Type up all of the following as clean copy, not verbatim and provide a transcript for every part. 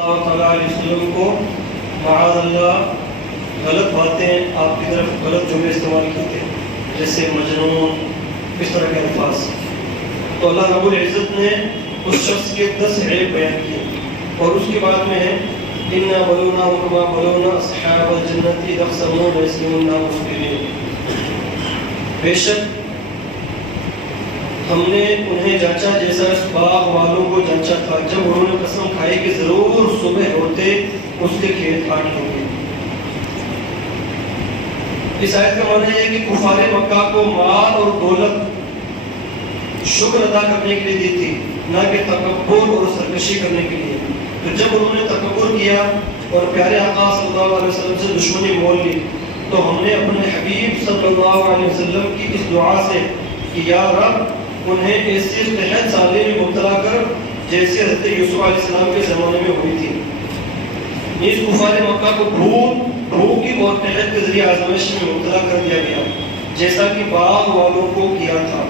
اللہ تعالیٰ علیہ وسلم کو معاذ اللہ غلط باتیں آپ کی طرف غلط جملے استعمال کی تھے، جیسے مجنون، اس طرح کے الفاظ. تو اللہ رب العزت نے اس شخص کے 10 عیب بیان کیے، اور اس کے بعد میں ہے اِنَّا بَلَوْنَاهُمْ كَمَا بَلَوْنَا أَصْحَابَ الْجَنَّةِ إِذْ أَقْسَمُوا لَيَصْرِمُنَّهَا مُصْبِحِينَ. بے شک ہم نے انہیں جانچا جیسا اس باغ والوں کو جانچا تھا جب انہوں نے قسم کھائی کہ ضرور صبح ہوتے اس کے کھیت کاٹ لیں گے. اس آیت کا معنی ہے کہ کفار مکہ کو مال اور دولت شکر ادا کرنے کے لیے دی تھی، نہ کہ تکبر اور سرکشی کرنے کے لیے. تو جب انہوں نے تکبر کیا اور پیارے آقا صلی اللہ علیہ وسلم سے دشمنی مول لی، تو ہم نے اپنے حبیب صلی اللہ علیہ وسلم کی اس دعا سے کہ یا رب انہیں ایسی قحط سالی میں مبتلا کر جیسے حضرت یوسف علیہ السلام کے زمانے میں ہوئی تھی. اس کفار مکہ کو بھوک اور قحط کے ذریعے آزمائش میں مبتلا کر دیا گیا، جیسا کہ باغ والوں کو کیا تھا.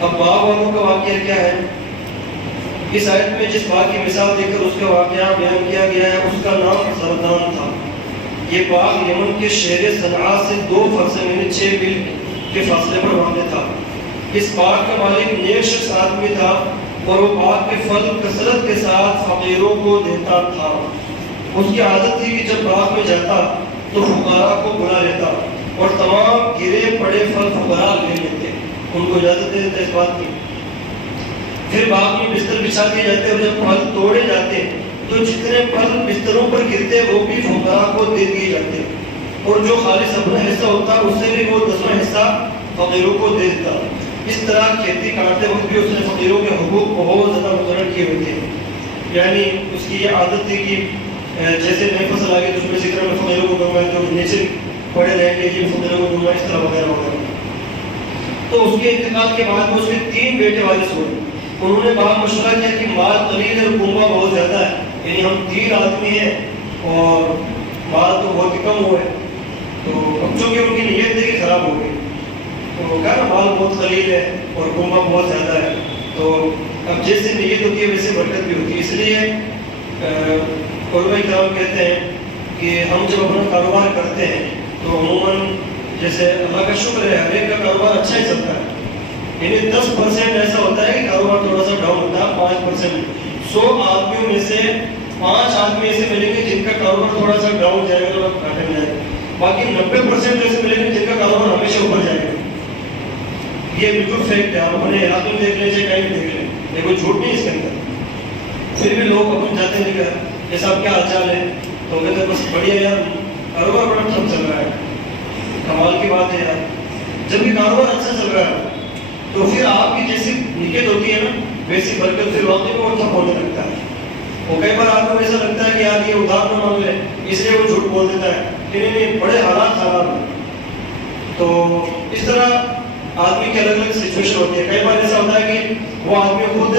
اب باغ والوں کا واقعہ کیا ہے؟ اس آیت میں جس باغ کی مثال دے کر اس کا واقعہ بیان کیا گیا ہے اس کا نام زردان تھا. یہ باغ یمن کے شہر صنعاء سے 2 فرسخ یعنی 6 میل کے فاصلے پر واقع تھا. اس باغ کا مالک نیک شخص آدمی تھا اور وہ باغ کے پھل کثرت کے ساتھ فقیروں کو دیتا تھا. اس کی عادت تھی کہ جب باغ میں جاتا تو فقراء کو بلا لیتا اور تمام گرے پڑے پھل فقراء لے لیتے، ان کو اجازت دے دیتے اس بات کی. پھر باغ میں بستر بچھا دیے جاتے اور جب پھل توڑے جاتے تو جتنے پھل بستروں پر گرتے وہ بھی فقراء کو دے دیے جاتے، اور جو خالص اپنا حصہ ہوتا اس سے بھی وہ 10واں حصہ فقیروں کو دے دیتا. اس طرح کھیتی کاٹتے وقت بھی اس نے فقیروں کے حقوق بہت زیادہ مقرر کیے ہوئے تھے. یعنی اس کی یہ عادت تھی کہ جیسے نئی فصل آگے تو اس میں ذکر میں فقیروں کو دوں گا، جو نیچے پڑے رہیں گے یہ فقیروں کو دوں گا، اس طرح وغیرہ وغیرہ. تو اس کے انتقال کے بعد میں اس کے 3 بیٹے وارث ہوئے. انہوں نے بہت مشورہ کیا کہ مال قلیل ہے اور کنبہ بہت زیادہ ہے، یعنی ہم 3 آدمی ہیں اور مال تو بہت ہی کم ہوا ہے. تو اب چونکہ ان کی نیت ہے کہ خراب ہو گئی، تو کہا نا مال بہت قلیل ہے اور کنبہ بہت زیادہ ہے، تو اب جیسے نیت ہوتی ہے ویسے برکت بھی ہوتی ہے. اس لیے علماء کرام کہتے ہیں کہ ہم جب اپنا کاروبار کرتے ہیں تو عموماً جیسے اللہ کا شکر ہے ہر ایک کا کاروبار اچھا ہی چلتا ہے، یعنی 10% ایسا ہوتا ہے کہ کاروبار تھوڑا سا ڈاؤن ہوتا ہے. 5% 100 آدمیوں میں سے 5 آدمی ایسے ملیں گے جن کا کاروبار تھوڑا سا ڈاؤن جائے گا اور گھاٹے میں جائے گا، باقی 90% ایسے ملیں گے جن کا کاروبار ہمیشہ اوپر جائے گا. یہ بالکل فیکٹ ہے، آپ اپنے علاقے میں دیکھ لیں چاہے کہیں بھی دیکھ لیں، یہ کوئی جھوٹ نہیں اس کے اندر. پھر بھی لوگ اپنے جاتے نہیں کر یہ صاحب کیا حال چال ہے، تو کہتے ہیں بس بڑھیا یار کاروبار بڑا ٹھپ چل رہا ہے. کمال کی بات ہے یار، جب یہ کاروبار اچھا چل رہا ہے تو پھر آپ کی جیسی نیت ہوتی ہے نا ویسی برکت پھر واقعی میں وہ ٹھپ ہونے لگتا ہے. وہ کئی بار آپ کو ایسا لگتا ہے کہ یار یہ ادھار نہ مانگ لے، اس لیے وہ جھوٹ بول دیتا ہے کہ نہیں بڑے حالات خراب ہیں. تو اس طرح آدمی کی الگ الگ سچویشن ہوتی ہے. کئی بار ایسا ہوتا ہے کہ وہ آدمی خود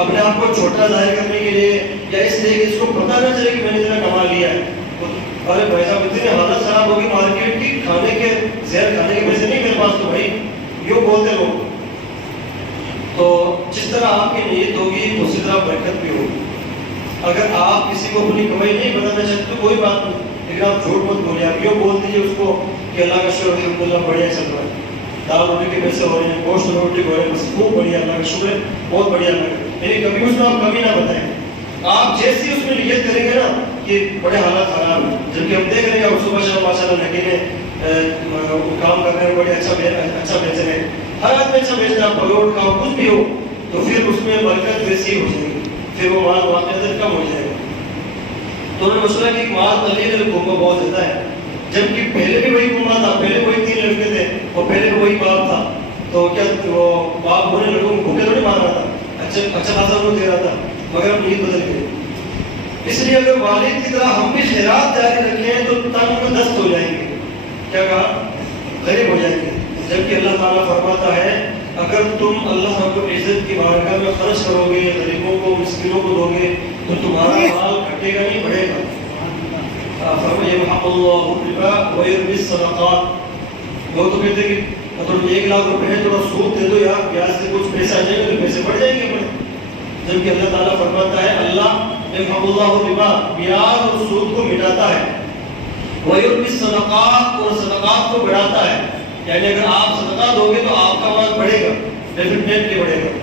اپنے آپ کو چھوٹا ظاہر کرنے کے لیے یا اس لیے کہ اس کو پتہ نہ چلے کہ میں نے اتنا کما لیا ہے، ارے بھائی صاحب اتنی حالت خراب ہوگی مارکیٹ کی، کھانے کے زہر کھانے کے پیسے نہیں میرے پاس، تو بھائی یوں بولتے لوگ. تو جس طرح آپ کی نیت ہوگی اسی طرح برکت بھی ہوگی. اگر آپ کسی کو اپنی کمائی نہیں بتانا چاہتے تو کوئی بات نہیں، لیکن آپ جھوٹ مت بولیں. آپ یوں بول دیجیے اس کو کہ اللہ کا شکر الحمدللہ بڑھیا چل رہا ہے، دال روٹی کے پیسے ہو رہے ہیں، گوشت روٹی ہو رہے ہیں، بس خوب بڑھیا اللہ کا شکر ہے، بہت بڑھیا اللہ کا. یعنی کبھی اس میں آپ کبھی نہ بتائیں. آپ جیسی اس میں نیت کریں گے نا کہ بڑے حالات خراب ہیں، جبکہ ہم دیکھ رہے ہیں آپ صبح شام ماشاء اللہ لگے کام کر رہے ہیں، بڑے اچھا بیچ رہے ہیں، ہر آدمی اچھا بیچ رہا ہے، پلوٹ کا کچھ بھی ہو تو پھر اس میں برکت ویسی ہو جائے گی، پھر وہ مال واقعہ کم ہو جائے گا. تو انہوں نے مشورہ کہ مال قلیل ہے کنبہ بہت زیادہ ہے، جبکہ پہلے بھی وہی کنبہ تھا، پہلے وہی 3 لڑکے تھے اور پہلے بھی وہی باپ تھا. تو کیا وہ باپ بڑے لڑکوں کو بھوکے تھوڑی مار رہا تھا، اچھا خاصا انہوں دے رہا تھا، مگر اب نیت بدل گئی. اس لیے اگر والد کی طرح ہم بھی خیرات جاری رکھیں تو تنگ دست ہو جائیں گے، کیا کہا غریب ہو جائیں گے. جبکہ اللہ تعالیٰ فرماتا ہے اگر تم اللہ رب العزت کی بارگاہ میں خرچ کرو گے، غریبوں کو مسکینوں کو دو گے تو تمہارا مال گھٹے گا نہیں بڑھے گا. فرمایا یمحق اللہ الربا ویربی الصدقات. وہ تو کہتے کہ اگر 1 لاکھ روپے ہے تھوڑا سود دے دو یار، بیاج سے کچھ پیسہ آ جائے گا تو پیسے بڑھ جائیں گے. جبکہ اللہ تعالیٰ فرماتا ہے اللہ یمحو اللہ الربا، بیاج اور سود کو مٹاتا ہے، ویربی الصدقات، اور صدقات کو بڑھاتا ہے، یعنی اگر آپ صدقہ دو گے تو آپ کا مال بڑھے گا، ڈیفینیٹلی بڑھے گا۔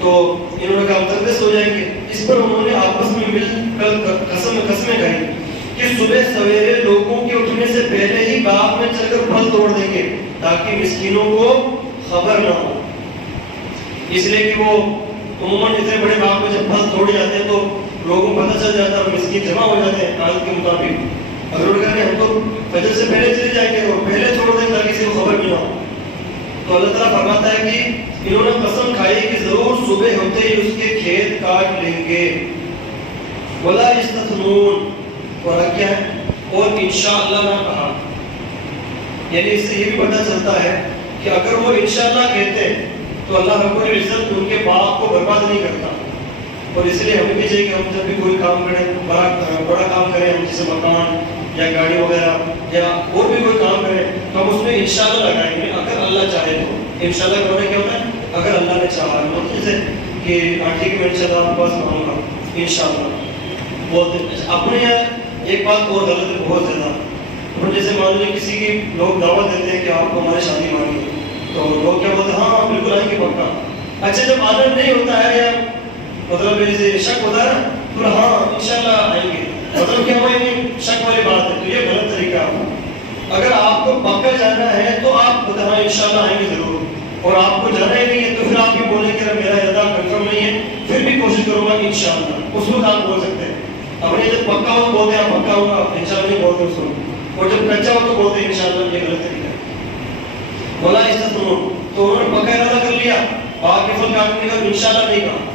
تو انہوں نے کہا متردد ہو جائیں گے۔ اس پر انہوں نے آپس میں مل کر قسمیں کھائی کہ صبح سویرے لوگوں کے اٹھنے سے پہلے ہی باغ میں چل کر پھل توڑ دیں گے تاکہ مسکینوں کو خبر نہ ہو۔ اس لیے کہ وہ عموماً اتنے بڑے باغ میں جب پھل توڑے جاتے ہیں تو لوگوں کو پتہ چل جاتا ہے اور مسکین جمع ہو جاتے ہیں عادت کے مطابق۔ اگر انہوں نے ہم تو فجر سے پہلے چلے جائیں گے اور پہلے چھوڑ دیں تاکہ کسی کو خبر بھی نہ ہو، تو اللہ تعالیٰ فرماتا ہے کہ انہوں نے قسم کھائی کہ ضرور صبح ہوتے ہی اس کے کھیت کاٹ لیں گے، ولا یستثنون، اور کیا ہے، اور انشاءاللہ نہ کہا۔ یعنی اس سے یہ بھی پتہ چلتا ہے کہ اگر وہ انشاءاللہ کہتے ہیں تو اللہ رب العزت ان کے باغ کو برباد نہیں کرتا۔ اور اس لیے ہمیں بھی چاہیے کہ ہم جب بھی کوئی کام کریں، بڑا کام کریں، ہم جیسے مکان یا گاڑی وغیرہ یا اور بھی کوئی کام کریں تو ہم اس میں انشاءاللہ لگائیں گے، اگر اللہ چاہے تو۔ انشاءاللہ کرنے کیا ہوتا ہے؟ اگر اللہ نے چاہا، جیسے کہ ٹھیک ہے میں انشاءاللہ آپ کے پاس آؤں گا انشاءاللہ بولتے ہیں۔ اپنے یہاں ایک بات اور غلط ہے بہت زیادہ، اور جیسے مان لیجیے کسی کی لوگ دعوت دیتے ہیں کہ آپ کو ہماری شادی مانگی، تو لوگ کیا بولتے ہیں؟ ہاں بالکل آئیں گے پکا۔ اچھا جب عادت نہیں ہوتا ہے یا مطلب جیسے شک ہوتا ہے نا، تو ہاں انشاءاللہ آئیں گے، مطلب کیا ہوا یہ شک والی بات ہے، تو یہ غلط طریقہ ہے۔ اگر آپ کو پکا جانا ہے تو آپ بتا ہاں انشاءاللہ آئیں گے ضرور، اور آپ کو جانا ہی نہیں ہے تو پھر آپ یہ بولیں کہ میرا ارادہ کنفرم نہیں ہے، پھر بھی کوشش کروں گا انشاءاللہ، اس وقت آپ بول سکتے ہیں۔ اپنے جب پکا ہو بولتے ہیں پکا ہوگا، انشاءاللہ نہیں بولتے اس وقت، اور جب کچا ہو تو بولتے ہیں انشاءاللہ، یہ غلط طریقہ ہے۔ بولا اس سے سنو، تو انہوں نے پکا ارادہ کر لیا، باغ کے پھل کاٹنے کا انشاءاللہ نہیں کہا۔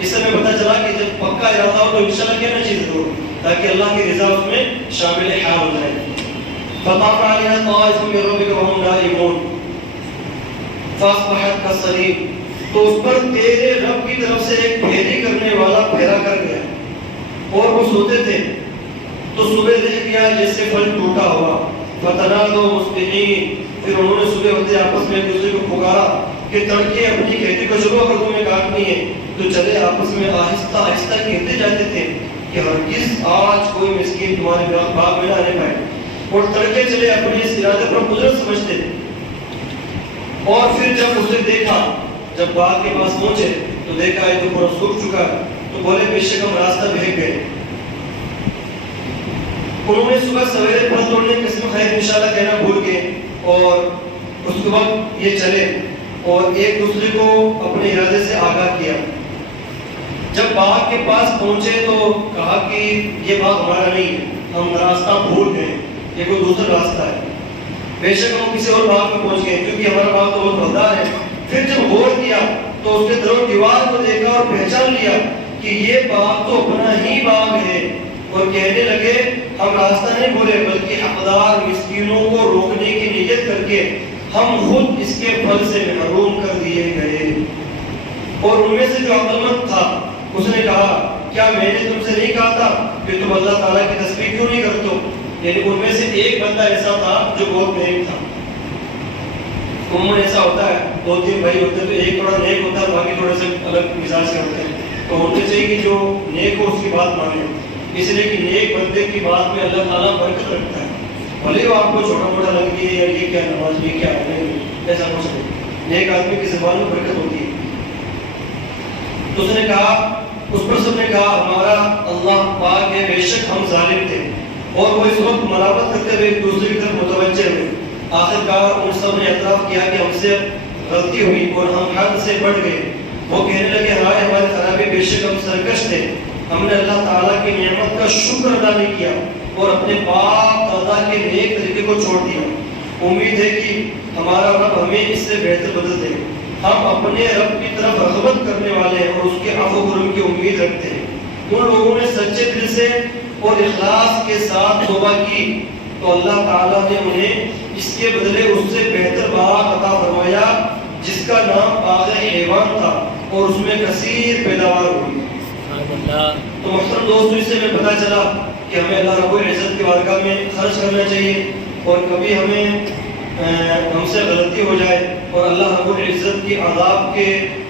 اس سے ہمیں پتہ چلا کہ جب پکا ارادہ ہو تو انشاءاللہ کہنا چاہیے ضرور، تاکہ اللہ کی رضا اس میں شامل حال ہو جائے۔ فطاف علیہا طائف من ربک وہم نائمون فاصبحت کالصریم، تو اس پر تیرے رب کی طرف سے ایک پھیری کرنے والا پھیرا کر گیا، اور وہ سوتے تھے تو صبح دیکھ گیا جیسے پھل ٹوٹا ہوا۔ فتنادوا مصبحین، پھر انہوں نے صبح ہوتے آپس میں ایک دوسرے کو پکارا کہ تڑکے اپنی کھیتی کو چلو، اگر تمہیں کاٹنی ہے تو چلے۔ آپس میں آہستہ آہستہ کہتے جاتے تھے کہ ہرگز آج کوئی مسکین تمہارے باغ میں نہ آنے پائے، اور تڑکے چلے اپنے اس ارادے پر قدرت سمجھتے تھے۔ اور پھر جب اسے دیکھا، جب باغ کے پاس پہنچے تو دیکھا یہ تو پورا سوکھ چکا ہے، تو بولے بے شک ہم راستہ بھیگ گئے۔ انہوں نے صبح سویرے پھل توڑنے کی قسم کھائی انشاءاللہ کہنا بھول گئے، اور اس کے بعد یہ چلے اور ایک دوسرے کو اپنے ارادے سے آگاہ کیا۔ جب باغ کے پاس پہنچے تو کہا کہ یہ باغ ہمارا نہیں ہے، ہم راستہ بھول گئے، یہ کوئی دوسرا راستہ ہے۔ بے شک ہم کسی اور باغ میں پہنچ گئے کیونکہ ہمارا باغ تو بہت بھلدار ہے۔ پھر جب غور کیا تو اس کے در و دیوار کو دیکھا اور پہچان لیا کہ یہ باغ تو اپنا ہی باغ ہے، اور کہنے لگے ہم راستہ نہیں بھولے بلکہ حقدار مسکینوں کو روکنے کی نیت کر کے ہم خود اس کے پھل سے محروم کر دیے گئے۔ اور ان میں سے جو عقل مند تھا اس نے کہا کیا میں نے تم سے نہیں کہا تھا کہ تم اللہ تعالیٰ کی تسبیح کیوں نہیں کرتے ہو؟ یعنی ان میں سے ایک بندہ ایسا تھا جو بہت نیک تھا۔ عموماً ایسا ہوتا ہے، دو تین بھائی ہوتے ہیں تو ایک تھوڑا نیک ہوتا ہے، باقی تھوڑے سے الگ مزاج کے ہوتے ہیں، تو ہونا چاہیے کہ جو نیک ہو اس کی بات مانے، اس لیے کہ نیک بندے کی بات میں اللہ تعالیٰ برکت رکھتا ہے، بھلے وہ آپ کو چھوٹا موٹا لگ گئی ہے یہ کیا نماز یہ کیا نہیں، ایسا کچھ نہیں، نیک آدمی کی زبان میں برکت ہوتی ہے۔ تو اس نے کہا، اس پر سب نے کہا ہمارا اللہ پاک ہے، بے شک ہم ظالم تھے، اور وہ اس وقت ملامت کرتے ہوئے ایک دوسرے کی طرف متوجہ ہوئے۔ آخرکار ان سب نے اعتراف کیا کہ ہم سے غلطی ہوئی اور ہم حد سے بڑھ گئے۔ وہ کہنے لگے ہائے ہماری خرابی، بے شک ہم سرکش تھے، ہم نے اللہ تعالیٰ کی نعمت کا شکر ادا نہیں کیا اور اپنے باپ دادا کے نیک طریقے کو چھوڑ دیا۔ امید ہے کہ ہمارا رب ہمیں اس سے بہتر بدل دے۔ ہم اپنے رب کی طرف رغبت کرنے والے ہیں اور اس کے عفو و کرم کی امید رکھتے ہیں۔ ان لوگوں نے سچے دل سے اور اخلاص کے ساتھ توبہ کی تو اللہ تعالیٰ نے انہیں اس کے بدلے اس سے بہتر باغ عطا فرمایا جس کا نام باغ حیوان تھا اور اس میں کثیر پیداوار ہوئی۔ تو محترم دوستو، اس سے ہمیں پتہ چلا کہ ہمیں اللہ رب العزت کی بارگاہ میں خرچ کرنا چاہیے، اور کبھی ہم سے غلطی ہو جائے اور اللہ رب العزت کی عذاب کے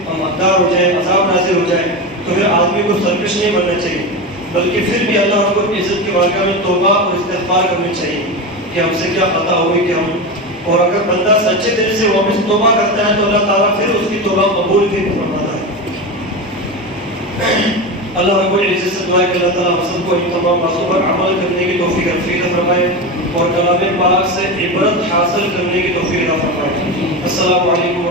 حقدار ہو جائے، عذاب نازل ہو جائے تو پھر آدمی کو سرکش نہیں بننا چاہیے، بلکہ پھر بھی اللہ رب العزت کی بارگاہ میں توبہ اور استغفار کرنی چاہیے کہ ہم سے کیا خطا ہوئی کہ ہم، اور اگر بندہ سچے دل سے واپس توبہ کرتا ہے تو اللہ تعالیٰ پھر اس کی توبہ قبول بھی فرماتا ہے۔ اللہ رب العزت سے دعا ہے کہ اللہ تعالیٰ ہم سب کو ان تمام باتوں پر عمل کرنے کی توفیق عطا فرمائے اور کلام پاک سے عبرت حاصل کرنے کی توفیق عطا فرمائے۔ السلام علیکم۔